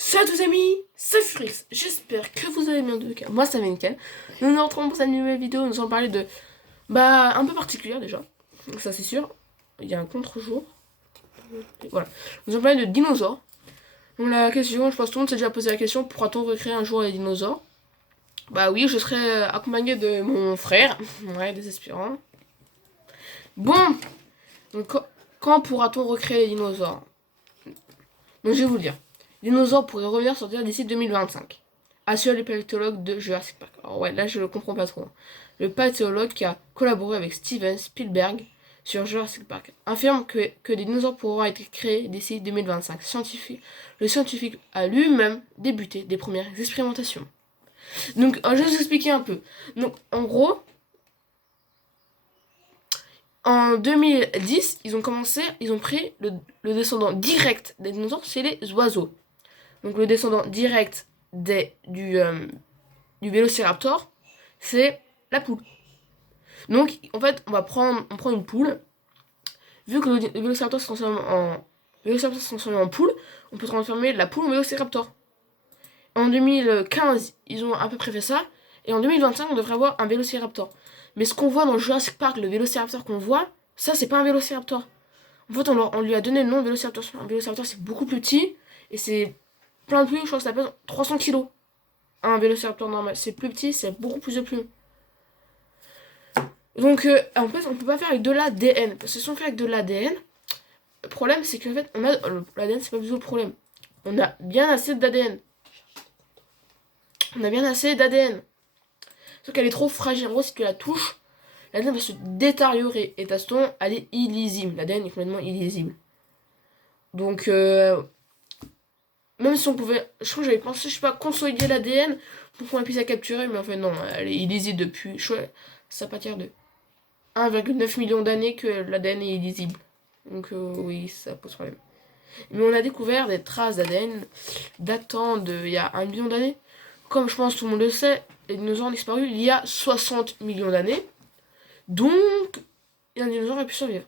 Salut tous amis, c'est Frix, j'espère que vous allez bien en tout cas, moi ça va nickel. Nous nous retrouvons pour cette nouvelle vidéo, nous allons parler de, un peu particulière déjà, donc ça c'est sûr, il y a un contre-jour, voilà. Nous allons parler de dinosaures. Donc la question, je pense que tout le monde s'est déjà posé la question, pourra-t-on recréer un jour les dinosaures? Bah oui, je serai accompagné de mon frère, ouais, désespérant. Bon, donc quand pourra-t-on recréer les dinosaures? Donc je vais vous le dire. Les dinosaures pourraient revenir sur Terre d'ici 2025. Assure les paléontologues de Jurassic Park. Alors ouais, là je le comprends pas trop. Le paléontologue qui a collaboré avec Steven Spielberg sur Jurassic Park affirme que des dinosaures pourront être créés d'ici 2025. Le scientifique a lui-même débuté des premières expérimentations. Donc je vais vous expliquer un peu. Donc en gros, en 2010, ils ont pris le descendant direct des dinosaures, c'est les oiseaux. Donc le descendant direct du Vélociraptor, c'est la poule. Donc en fait, on prend une poule. Vu que le Vélociraptor se transforme en poule, on peut transformer la poule en Vélociraptor. En 2015, ils ont à peu près fait ça. Et en 2025, on devrait avoir un Vélociraptor. Mais ce qu'on voit dans Jurassic Park, le Vélociraptor qu'on voit, ça c'est pas un Vélociraptor. En fait, on lui a donné le nom de Vélociraptor. Un Vélociraptor c'est beaucoup plus petit. Et c'est plein de plumes, je crois que ça pèse 300 kilos. Un Vélociraptor normal, c'est plus petit, c'est beaucoup plus de plumes. Donc, en fait, on peut pas faire avec de l'ADN. Parce que si on fait avec de l'ADN, le problème, c'est qu'en fait, l'ADN, c'est pas du tout le problème. On a bien assez d'ADN. On a bien assez d'ADN. Sauf qu'elle est trop fragile. En gros, si tu la touches, l'ADN va se détériorer. Et ta stone, elle est illisible. L'ADN est complètement illisible. Donc, même si on pouvait. Je crois que j'avais pensé, je sais pas, consolider l'ADN pour qu'on puisse la capturer. Mais en fait, non, elle est illisible depuis. Ça à partir de 1,9 million d'années que l'ADN est illisible. Donc oui, ça pose problème. Mais on a découvert des traces d'ADN datant il y a 1 million d'années. Comme je pense tout le monde le sait, les dinosaures ont disparu il y a 60 millions d'années. Donc, un dinosaure a pu survivre.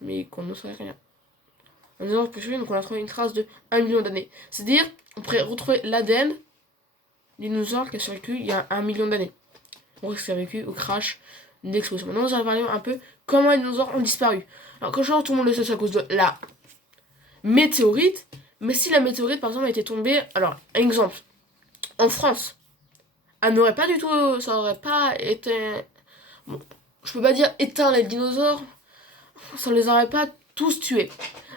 Mais qu'on ne saurait rien. Un dinosaure a pu survivre, donc on a trouvé une trace de 1 million d'années. C'est-à-dire, on pourrait retrouver l'ADN des dinosaures qui a survécu il y a 1 million d'années. On aurait survécu au crash d'explosion. Maintenant, nous allons parler un peu comment les dinosaures ont disparu. Alors, quand tout le monde le sait, c'est à cause de la météorite. Mais si la météorite, par exemple, était tombée. Alors, exemple, en France, elle n'aurait pas du tout. Ça aurait pas été. Bon, je peux pas dire éteint les dinosaures. Ça les aurait pas tous tués.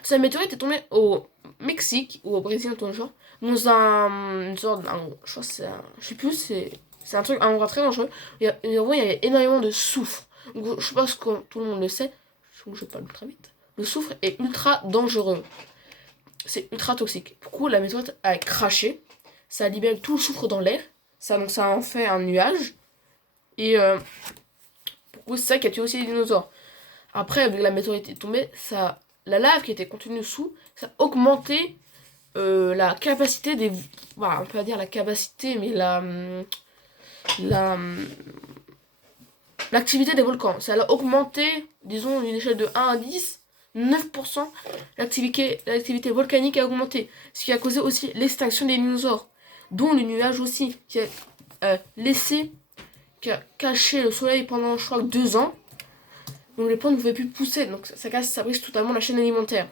Si la météorite est tombée au Mexique ou au Brésil, dans le genre, dans une sorte. Je crois que c'est un. Je sais plus, c'est un truc, un endroit très dangereux. Il y a énormément de soufre. Donc, je pense que tout le monde le sait. Je parle ultra vite. Le soufre est ultra dangereux. C'est ultra toxique. Du coup, la météorite a craché. Ça libère tout le soufre dans l'air. Ça en fait un nuage. Et du coup, c'est ça qui a tué aussi les dinosaures. Après, vu que la météorite est tombée, la lave qui était contenue dessous, ça a augmenté la capacité des. Voilà, on peut pas dire la capacité, mais la l'activité des volcans. Ça a augmenté, disons, d'une échelle de 1 à 10, 9%, l'activité volcanique a augmenté. Ce qui a causé aussi l'extinction des dinosaures, dont le nuage aussi, qui a qui a caché le soleil pendant, je crois, 2 ans. Donc les plantes ne pouvaient plus pousser, donc ça brise totalement la chaîne alimentaire.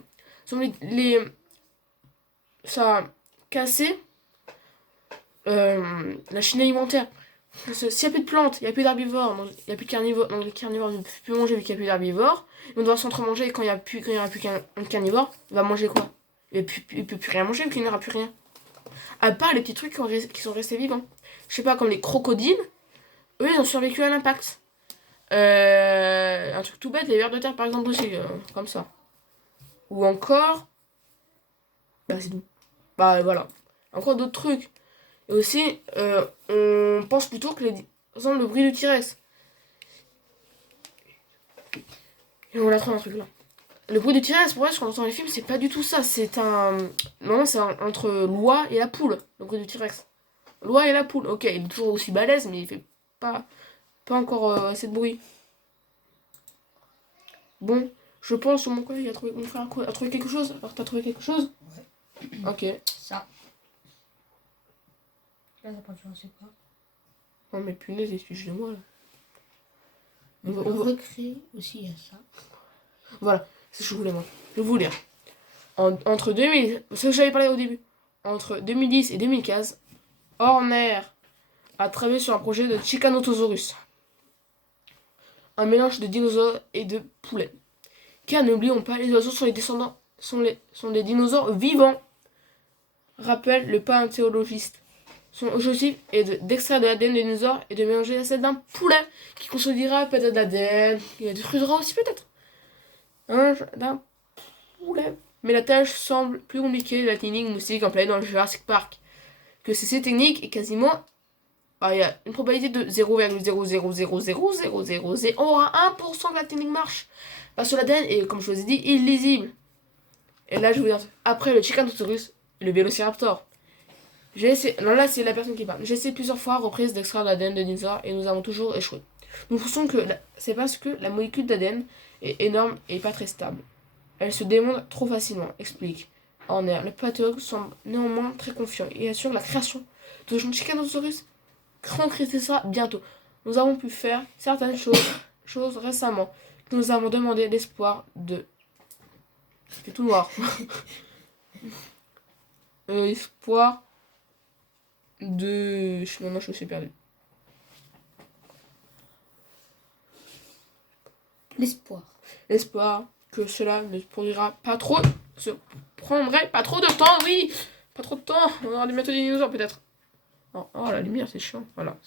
Ça a cassé la chaîne alimentaire. S'il n'y a plus de plantes, il n'y a plus d'herbivores, il n'y a plus de carnivores, donc les carnivores ne peuvent plus manger vu qu'il n'y a plus d'herbivores. On doit s'entre-manger et quand il n'y aura plus qu'un carnivore, il va manger quoi? Il ne peut plus rien manger vu qu'il n'y aura plus rien. À part les petits trucs qui sont restés vivants. Je sais pas, comme les crocodiles, eux ils ont survécu à l'impact. Un truc tout bête, les vers de terre par exemple aussi, comme ça. Ou encore. Bah c'est tout. Bah voilà. Encore d'autres trucs. Et aussi, on pense plutôt que par exemple le bruit du T-Rex. Et on trouvé un truc là. Le bruit du T-Rex, pour moi, quand on entend les films, c'est pas du tout ça. C'est un. Non, c'est entre l'oie et la poule, le bruit du T-Rex. L'oie et la poule. Ok, il est toujours aussi balèze, mais il fait pas encore assez de bruit. Bon, je pense, mon frère a trouvé quelque chose. Alors, t'as trouvé quelque chose? Ouais. Ok. Ça. Là, ça part Jurassic Park. Oh mais punaise, excusez-moi là. On va recréer aussi, il y a ça. Voilà, c'est ce que je voulais moi. Je vais vous lire. Entre 2000, c'est ce que j'avais parlé au début. Entre 2010 et 2015, Horner a travaillé sur un projet de Titanosaurus. Un mélange de dinosaures et de poulets. Car n'oublions pas, les oiseaux sont les descendants, sont des dinosaures vivants. Rappelle le paléontologiste. Son objectif est d'extraire de l'ADN des dinosaures et de mélanger la celle d'un poulet qui consolidera peut-être l'ADN, qui la détruira aussi peut-être. D'un poulet. Mais la tâche semble plus compliquée de la technique moustique employée dans le Jurassic Park. Que cette technique est quasiment... il y a une probabilité de 0,0000000. On aura 1% que la technique marche. Parce que l'ADN est, comme je vous ai dit, illisible. Et là, je vous dis, après le Tyrannosaurus et le Vélociraptor. J'ai essayé... Non, là, c'est la personne qui parle. J'ai essayé plusieurs fois reprises d'extraire l'ADN de dinosaures et nous avons toujours échoué. Nous pensons que c'est parce que la molécule d'ADN est énorme et pas très stable. Elle se démonte trop facilement, explique Horner. Le pathologue semble néanmoins très confiant et assure la création de Tyrannosaurus concrétisera bientôt. Nous avons pu faire certaines choses récemment que nous avons demandé l'espoir de... C'est tout noir. L'espoir de... Maintenant, je me suis perdu. L'espoir que cela ne produira pas trop... Se prendrait pas trop de temps, oui. Pas trop de temps. On aura bientôt des dinosaures, peut-être. Oh, la lumière, c'est chiant. Voilà.